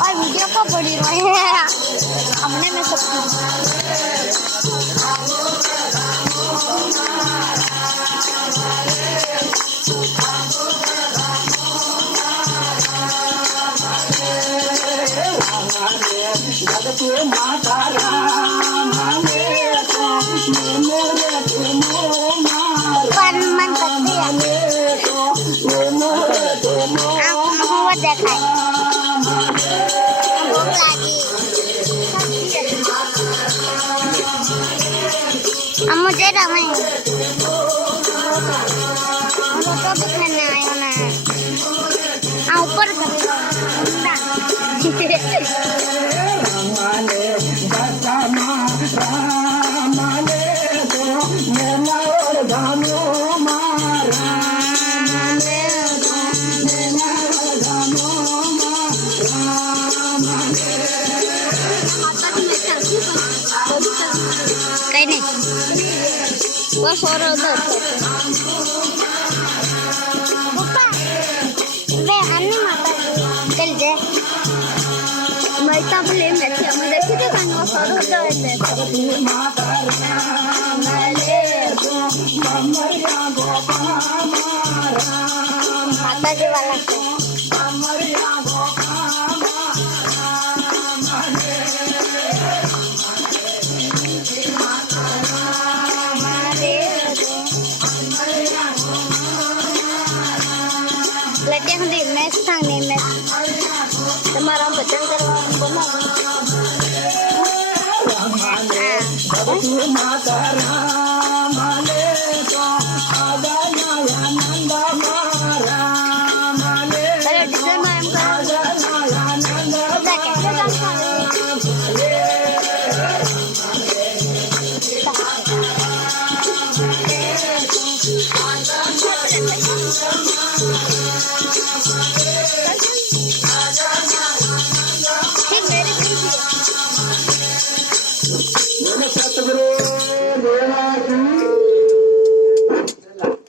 और वीडियो को बड़ी रहे हैं हमने में सब माता मन करते हैं आप देखाए मुझे रमें तो दिखने आयो ना ऊपर कहीं नहीं बस और उधर वे अन्य माता चल जाए मैं तब ले मैं देखी तो कहीं वो सर उधर माता जी वाला लड़के हम दिन में सांगने में तुम्हारा बचन करवाने बोला माता राम ले तो आदाया नंद राम ले अरे डिजाइन नाम का